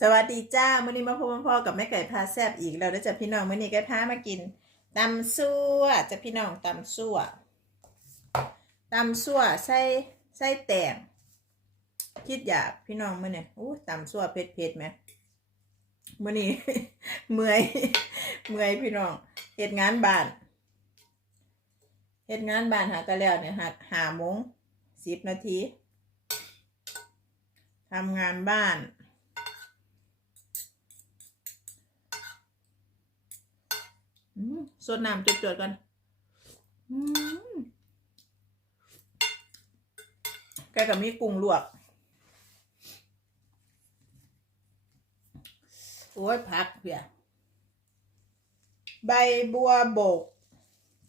สวัสดีจ้ามื่อนี้มาพบพ่อกับแม่ไก่พาแซบอีกแล้วเด้จะพี่น้องมื่อนี้ไก่พามากินตำซั่วจะพี่น้องตำซั่วตำซั่วใส่ใส่แตงคิดอยากพี่น้องมื่อนี้อู้ตำซั่วเผ็ดเผ็ดไหมมื่อนี้เมื่อยเมื่อยพี่น้องเหตุงานบ้านเหตุงานบ้านหากันแล้วเนี่ยหาหาโมงสิบนาทีทำงานบ้าน สดน้ำจดๆกันแกกับมีกุ้งลวก โอ้ยพักเพียใบบัวบก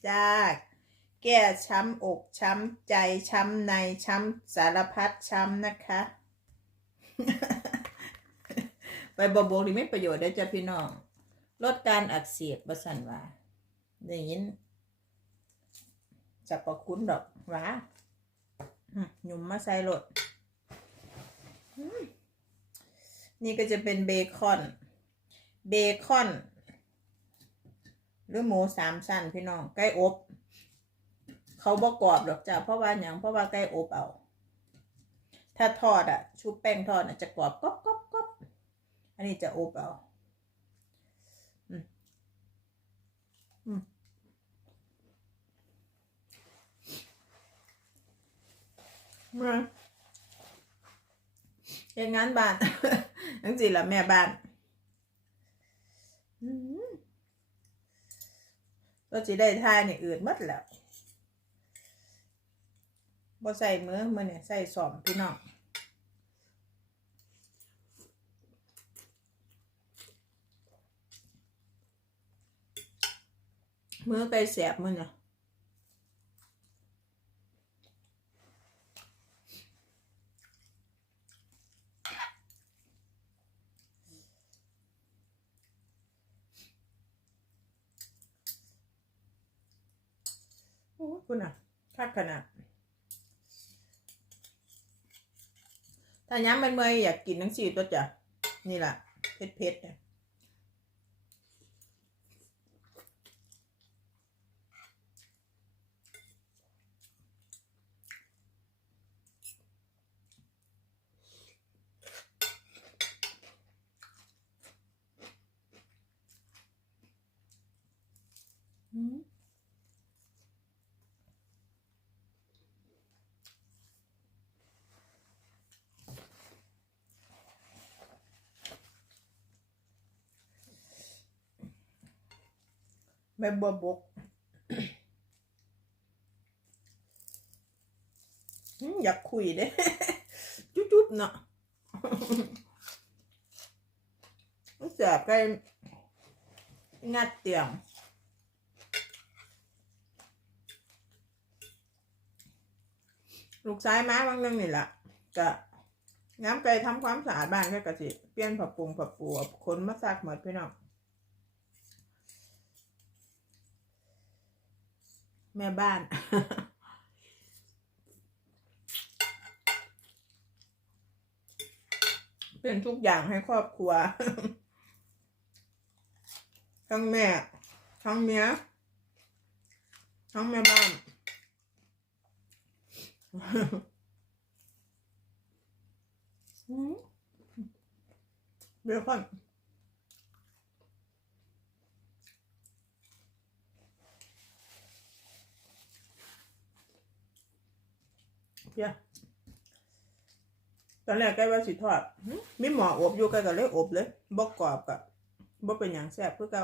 จากแก้ช้ำอก ช้ำใจ ช้ำใน ช้ำสารพัดช้ำนะคะ ใบบัวบกนี่ไม่ประโยชน์ได้จ้ะพี่น้อง ลดการอักเสบบสันว่าได้ยินจับประคุณดอกว่าหยุ่มมาใส่รถนี่ก็จะเป็นเบคอน เบคอน หรือหมูสามชั้นพี่น้องไก่อบ เขาบอกกรอบหรอกจ้ะเพราะว่าอย่างเพราะว่าไก่อบเอา ถ้าทอดอะ ชุบแป้งทอดอะจะกรอบก๊อบก๊อบก๊อบอันนี้จะอบเอา มื่อเฮ็ดงานบ้านจังสิล่ะแม่บ้านก็สิได้ทายนี่ยอืดหมดแล้วบ่ใส่มือมือเนี่ยใส่สอมพี่น้อง มือไก่แสบมือเนี่ยโอ้ยคุณอะคักขนาดถ้าย้ำมันเมื่อยอยากกินทั้งสี่ตัวจ้ะนี่แหละเผ็ดเผ็ดๆเนี่ยอืมใบบัวบกอยากคุยเด้จุ๊บๆเนาะมันแสบใกล้งัดเตียงลูกซ้ายม้าบางเรื่องนี่แหละก็น้ำไก่ทำความสะอาดบ้านแค่กะสิเปลี่ยนผักปรุงผักปูเอาคนมาซักหมดพี่น้อง แม่บ้าน เป็นทุกอย่างให้ครอบครัว ทั้งแม่ ทั้งเมีย ทั้งแม่บ้านอืมเบคอน เพียตอนแรกใกล้ว่าสิทอดมีหมออบอยู่ใกล้ก็เลยอบเลยบอกกรอบกับบ่เป็นอย่างแซ่บคือเกา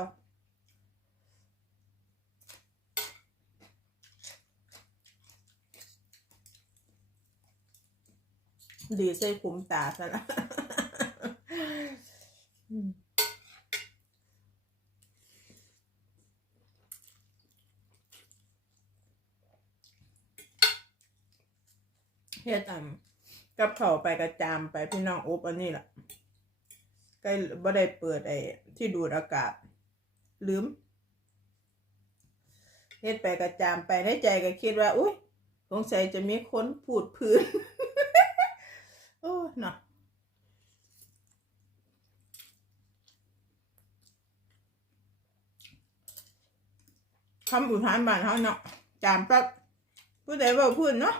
ดีใส่ขุมตาซะละ เฮ็ดอ่ำกับเขาไปกระจามไปพี่น้องอบอันนี้แหละใกล้บ่ได้เปิดไอ้ที่ดูดอากาศ ลืมเฮ็ดไปกระจามไปในใจก็คิดว่า อุ้ยสงสัยจะมีคนพูดพื้น โอ้หนาะคำอุทานบ้านเขาเนาะจามปั๊บผู้ใดว่าพูดเนาะ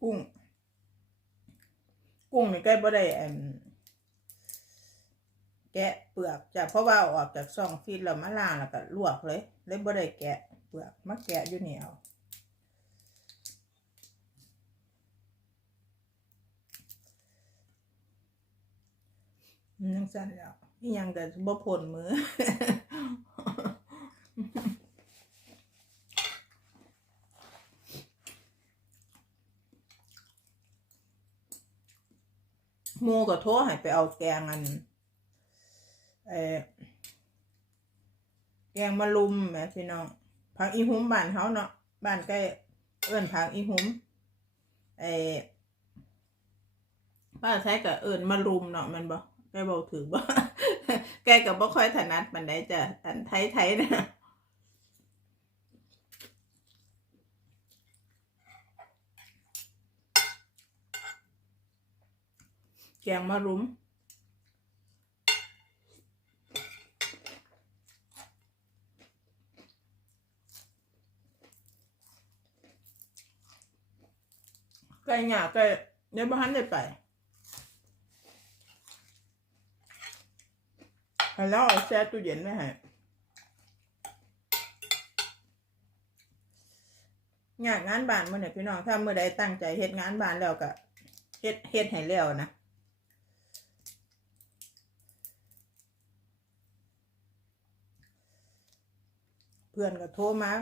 กุ้ง กุ้งนี่ใกล้บ่ได้แอมแกะเปลือกจ้ะเพราะว่าออกจากซองฟีดแล้วมาล้างแล้วก็ลวกเลยเลยบ่ได้แกะเปลือกมาแกะอยู่เอาอืมยังสั่นแล้วนี่ยังแต่บ่พ่นมือ หมูก็โทรให้ไปเอาแกงอันเออแกงมะลุมแม่พี่น้องผักอีหุ้มบ้านเขาเนาะบ้านใกล้เอิ้นผักอีหุ้มเออป้าใช้กับเอิ้นมะลุมเนาะมันบ่แกบอกถือบ่แกก็บ่ค่อยถนัดปานใดจ้ะอันไทยๆนะ แกงมะรุมไก่หยาไก่เดี๋ยวบ้านได้ไปแล้วเอาแช่ตู้เย็นไว้ให้งานงานบ้านมื่อเนี่ยพี่น้องถ้าเมื่อใดตั้งใจเฮ็ดงานบ้านแล้วก็เฮ็ดเฮ็ดให้แล้วนะ พื่อนก็โทรมา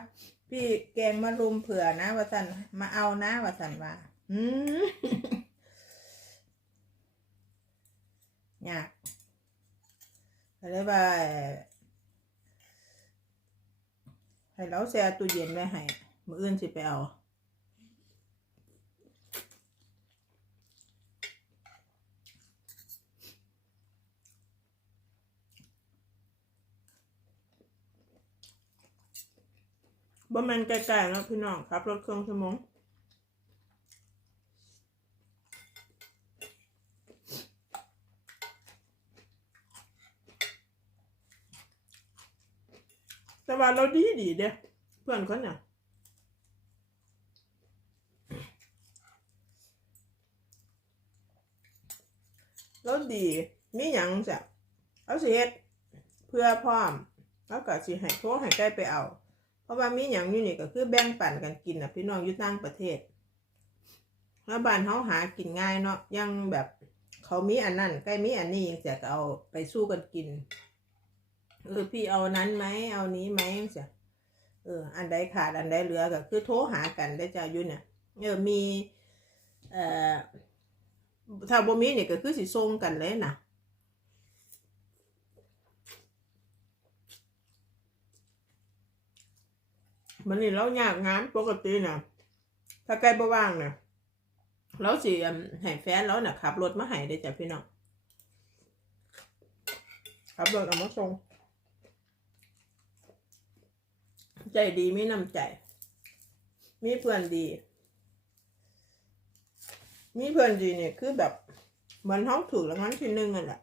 พี่แกงมารุมเผื่อนะว่าสันมาเอานะว่าสันว่าอืมยากอะไรว่าให้เราแช่ตู้เย็นไว้ให้มืออื่นสิไปเอา บ่แมนไกลๆเนาะพี่น้องครับรถเครื่องชั่วโมงแต่ว่าเราดีดีเด้เพื่อนคนน่ะเราดีมีหยังจ้ะเอาสิเฮ็ดเพื่อพร้อมแล้วก็สิให้โทรให้ใกล้ไปเอา เพราะว่ามีอย่างอยู่นี่ก็คือแบ่งปันกันกินนะพี่น้องอยู่ต่างประเทศ แล้วบ้านเขาหากินง่ายเนาะยังแบบเขามีอันนั้นใกล้มีอันนี้ยังเสียก็เอาไปสู้กันกินเออพี่เอานั้นไหมเอานี้ไหมเสียเออ อันใดขาดอันใดเหลือก็คือโทรหากันได้จ้าอยู่เนี่ยเออมี เอ่อถ้าบ่มีเนี่ยก็คือสิส่งกันเลยนะ มันนี่เราอยากงานปกตินะถ้าใกล้บ่ว่างนะเราสิให้แฟนเราน่ะขับรถมาให้ได้จ้ะพี่น้องขับรถเอามาส่งใจดีมีน้ำใจ มีเพื่อนดี มีเพื่อนดีเนี่ยคือแบบมือนท้องถูกแล้วงั้นทีหนึงอะแหละ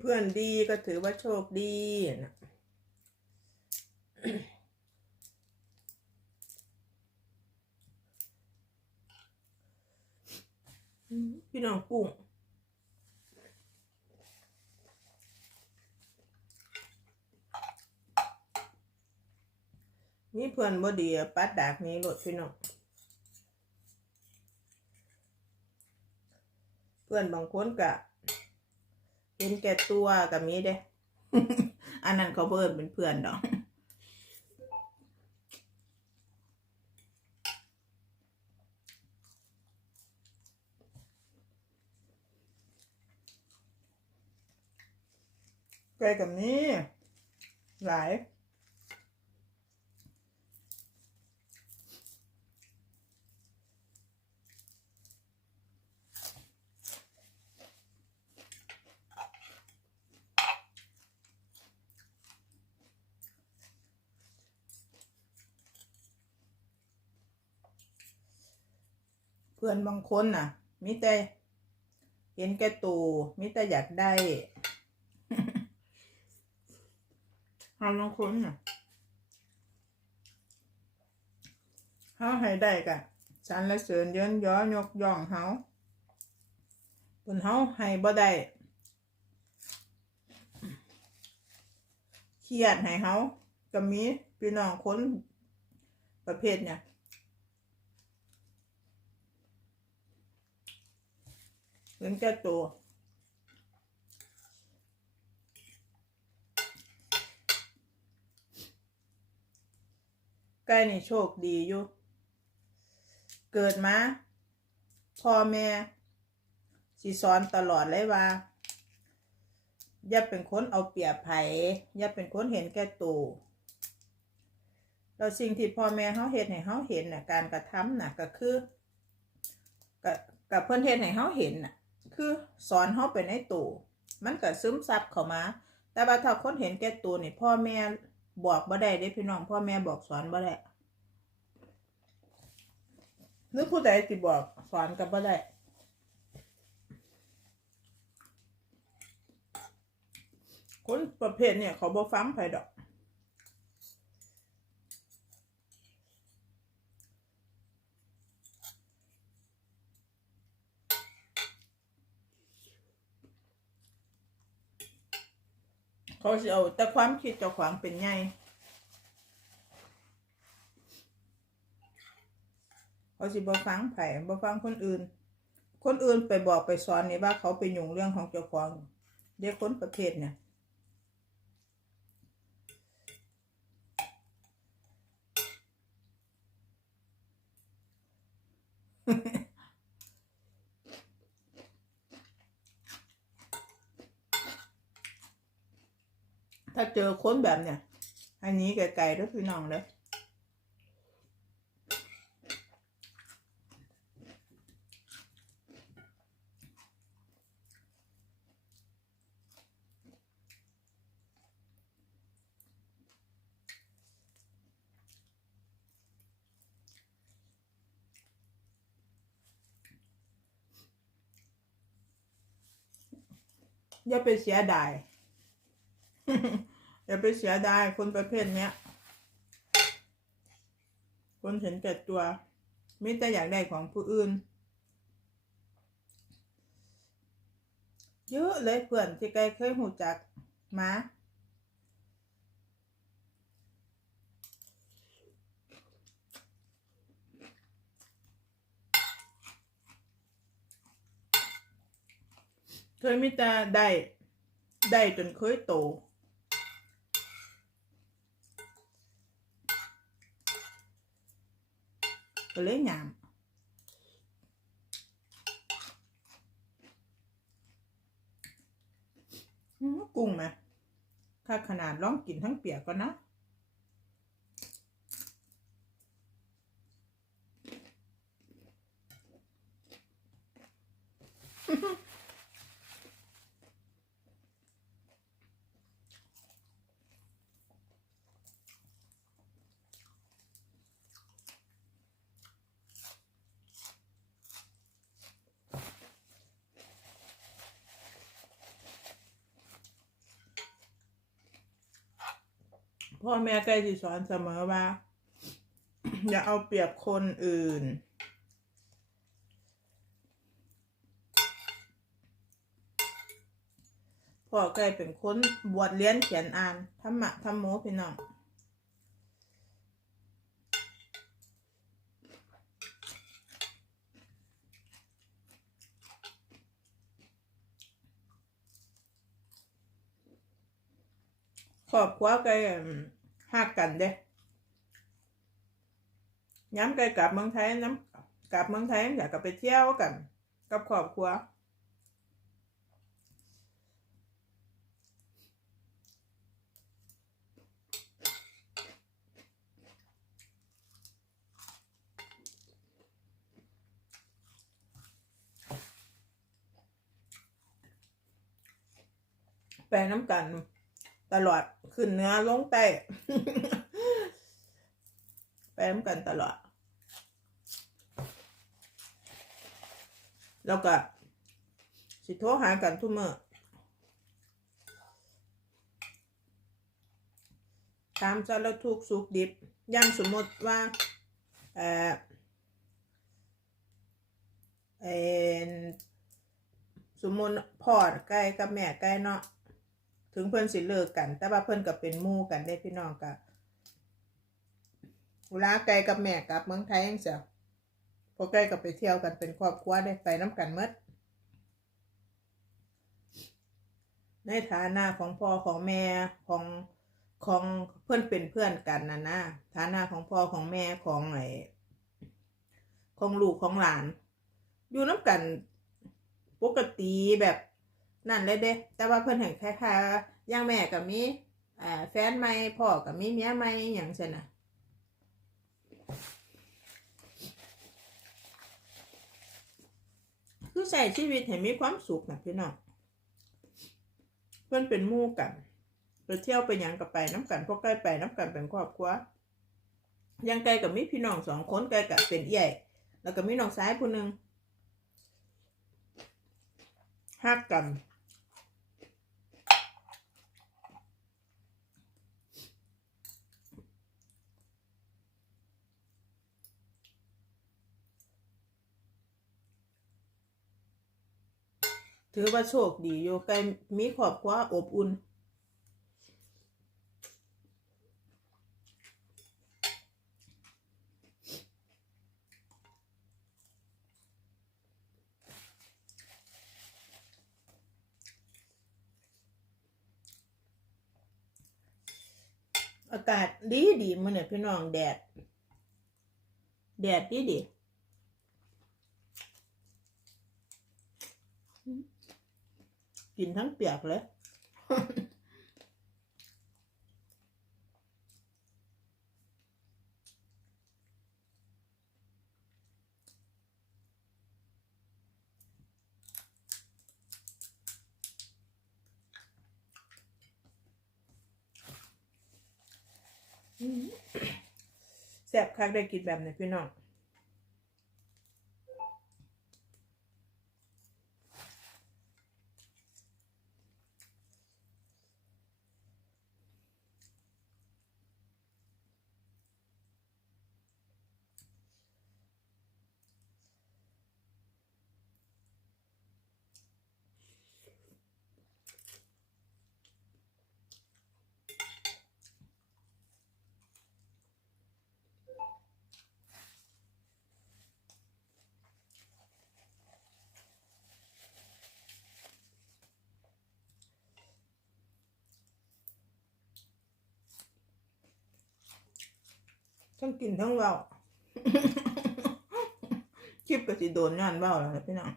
เพื่อนดีก็ถือว่าโชคดีนะพี่น้องกุ้งมีเพื่อนบ่ดีปัดดากนี้รถพี่น้องเพื่อนบางคนกะ เห็นแก่ตัวกับมีเด้ อันนั้นเขาเพิ่นเป็นเพื่อนดอกไก่กับนี้ หลาย เพื่อนบางคนน่ะ มิแต่เห็นแก่ตัวมิแต่อยากได้หาบางคนน่ะเฮาให้ได้กะสรรเสริญเยินย้อยกย่องเฮาเพิ่นเฮาให้บ่ได้เครียดให้เฮาก็มีพี่น้องคนประเภทเนี่ย เห็นแก่ตัว ใกล้นี่โชคดีอยู่ เกิดมาพ่อแม่สิสอนตลอดเลยว่า อย่าเป็นคนเอาเปรียบไผอย่าเป็นคนเห็นแก่ตัวแล้วสิ่งที่พ่อแม่เขาเห็นให้เขาเห็นน่ะการกระทำน่ะก็คือกับเพื่อนเทศให้เขาเห็นน่ะ คือสอนเขาไปในตัวมันก็ซึมซับเข้ามา แต่ว่าถ้าคนเห็นแก่ตัวนี่พ่อแม่บอกบ่ได้เด้พี่น้องพ่อแม่บอกสอนบ่ได้หรือผู้ใดสิบอกสอนกับบ่ได้คนประเภทเนี่ยเขาบ่ฟังไผดอก เขาสิเอาแต่ความคิดเจ้าของเป็นไงเขาสิบ่ฟังไผบ่ฟังคนอื่น คนอื่นไปบอกไปสอนนี่ว่าเขาไปยุ่งเรื่องของเจ้าของเด็กคนประเภทเนี่ย ถ้าเจอคนแบบเนี่ย อันนี้ไกลๆด้วยพี่น้องเลยอย่าไปเสียดาย อย่าไปเสียดายคนประเภทเนี้ย คนเห็นแก่ตัวมิแต่อยากได้ของผู้อื่น เยอะเลยเพื่อนที่ใกล้เคยหูจักมาเคยมิแต่ได้ ได้จนเคยโต ก็เลยหยามกุ้งไหมถ้าขนาดร้องกินทั้งเปียกก็นะ พ่อแม่ใกล้ที่สอนเสมอว่า อย่าเอาเปรียบคนอื่น พ่อใกล้เป็นคนบวชเรียนเขียนอ่านธรรมะธรรมโมพี่น้องครอบครัวไก หักกันเด้ย้ำไกลกลับเมืองไทยน้ำกลับเมืองไทยอยากกลับไปเที่ยวกัน กับครอบครัวแปลน้ำกัน ตลอดขึ้นเนื้อลงใต้ไปน้ำกันตลอด แล้วก็สิโทรหากันทุกมื่อถามสารทุกข์สุขดิบอยังสมมติว่าเออเออสมมติพ่อใกล้กับแม่ใกล้เนาะ ถึงเพิ่อนสิเลิกกัน แต่ว่าเพิ่อนก็เป็นมู่กันได้พี่น้องกับเวลาไกลกับแม่กับเมืองไทยยังเสียพอใกล้กับไปเที่ยวกันเป็นครอบครัวได้ไปน้ำกันหมดในฐานะของพ่อของแม่ของของเพื่อนเป็นเพื่อนกันนะนะฐานะของพ่อของแม่ของไอของลูกของหลาน อยู่น้ำกันปกติแบบ นั่นเลยเด้แต่ว่าเพื่อนแห่งแค่ค่ะย่างแม่กับมีอ่าแฟนใหม่พ่อกับมีเมียใหม่อย่างเช่นนะคือใส่ชีวิตให้มีความสุขนะพี่น้องเพื่อนเป็นมู่กันไปเที่ยวไปยังกับไปน้ำกันพวกใกล้ไปน้ำกันเป็นครอบครัวยังไกลกับมีพี่น้องสองคนไกลกับเป็นใหญ่ แล้วก็มีน้องซ้ายผู้หนึ่งฮักกัน ถือว่าโชคดีอยู่ใกล้มีครอบครัวอบอุ่น อากาศดีดีมันเนี่ยพี่น้องแดด แดดดีดี กินทั้งเปียกเลย แซ่บคักได้กินแบบนี้พี่น้อง ทั้งกินทั้งเบาคลิปก็สิโดนงานเบาแล้วนะพี่น้อง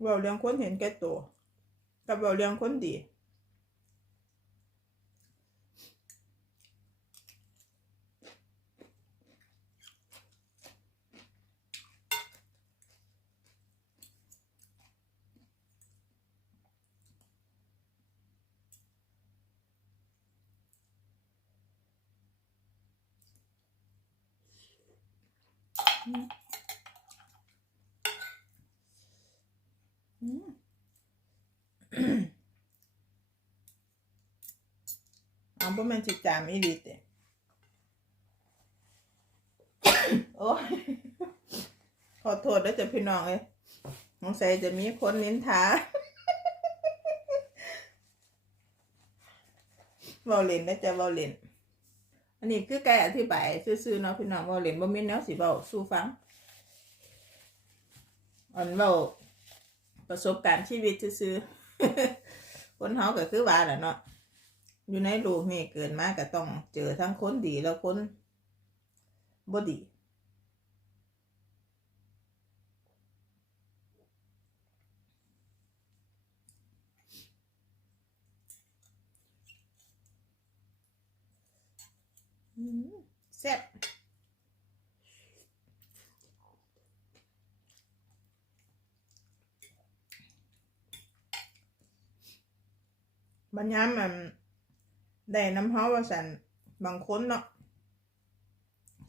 เบาเรื่องคนเห็นแก่ตัว กับเบาเรื่องคนดี อืม เอาบ่แม่นสิจามอีหลีเตะโอ้ยขอโทษด้วยจ้ะพี่น้องเอ้ยสงสัยจะมีคนนินทาเว้าเล่นนะจ๊ะเว้าเล่นอันนี้คือไกอธิบายซื่อๆเนาะพี่น้องเว้าเล่นบ่มีแนวสิเว้าสู่ฟังอันเว้าประสบการณ์ชีวิตซื่อๆคนเฮาก็คือว่าแหละเนาะ อยู่ในโลกนี้เกิดมาก็ต้องเจอทั้งคนดีแล้วคนบ่ดี แซ็บบัญยาติมัน ได้น้ำเฮาว่าสันบางคนเนาะ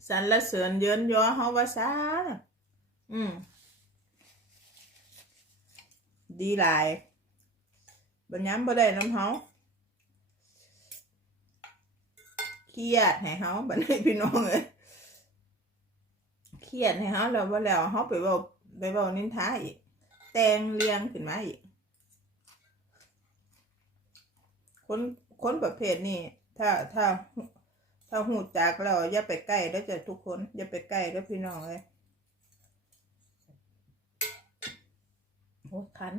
สันละเสริญเยินยอเฮาว่าซาอืมดีหลายบัญญัติบ่ได้น้ำเฮาเครียดให้เฮาบัดนี้พี่น้องเอ้ยเครียดให้เฮาแล้วว่าแล้วเฮาไปเว้าไปเว้านินทาอีกแต่งเรียงขึ้นมาอีกคน คนประเภทนี้ถ้าถ้าถ้าหูจักเราอย่าไปใกล้แล้วจะทุกคนอย่าไปใกล้แล้วพี่น้องเลยโอ้คัน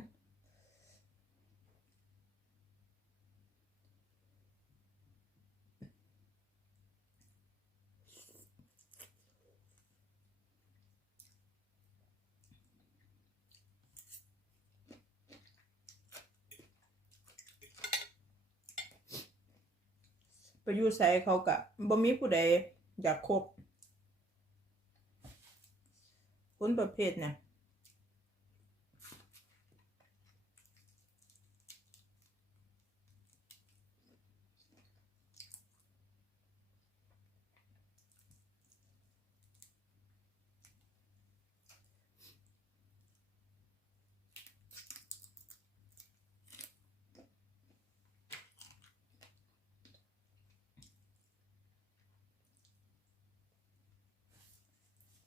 ไปอยู่ใส่เขากะบ่มีผู้ใดอยากคบคนประเภทเนี่ย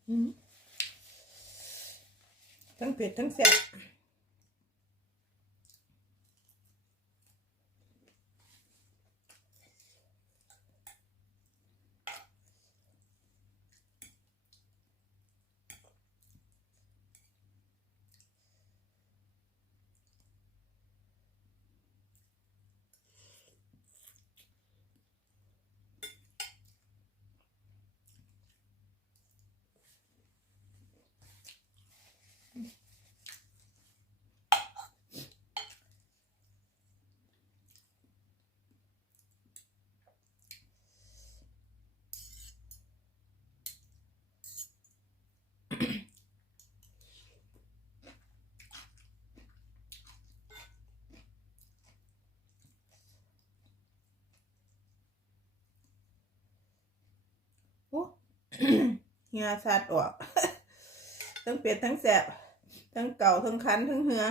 ทั้งเผ็ดทั้งแซ่บโอ้ เหียสัดออก ทั้งเป็ดทั้งแสบทั้งเก่าทั้งคันทั้งเหือ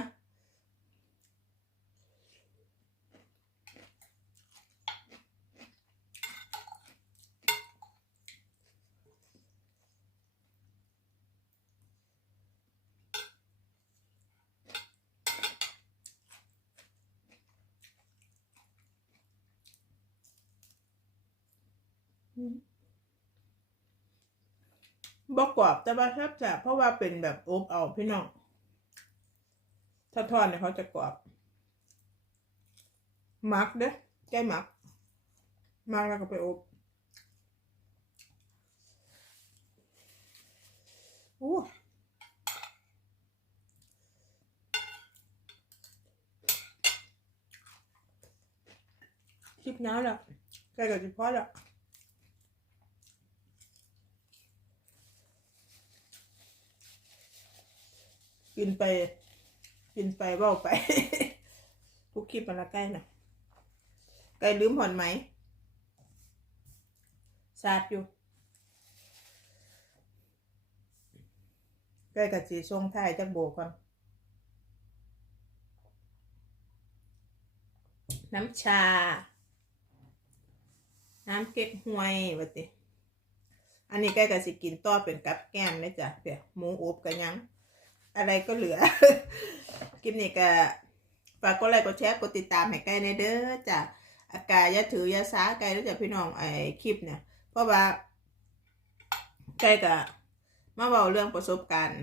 บ อบแต่ว่าแทบจะเพราะว่าเป็นแบบอบเอาพี่น้อง ถ้าทอดเนี่ยเขาจะกรอบหมักเด้อแก้หมักหมักแล้วก็ไปอบโอ้คลิปน้าล้วใกล้กับจิพอล้ว กินไป กินไปเว่าไปทุกคลิปมันละใกล้นะไก่ลืมผ่อนไหมสาดอยู่ใกล้กับสีทรงไทายจักโบก่อนน้ำชา น้ำเก๊กฮวยวะติอันนี้ใกล้กับสิกินต่อเป็นกับแก้มเลยจ้ะเปียหมูอบกันยัง อะไรก็เหลือคลิปนี้ก็ฝากกดไลค์กดแชร์กดติดตามให้ไกลในเด้อจ้ะอากาย่าถือย่าสาไกลแล้วจ้ะพี่น้องไอ้คลิปเนี่ย เพราะว่าไกลก็มาเบาเรื่องประสบการณ์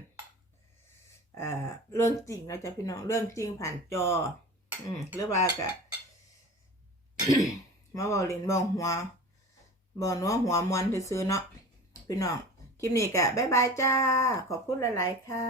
เอ่อเรื่องจริงแล้วจ้ะพี่น้องเรื่องจริงผ่านจอ อืมหรือว่าก็มาเบาเล่นเบาหัวเบานัวหัวมวนซื้อๆเนาะพี่น้องคลิปนี้ก็บ๊ายบายจ้า ขอบคุณหลาย ๆ ค่ะ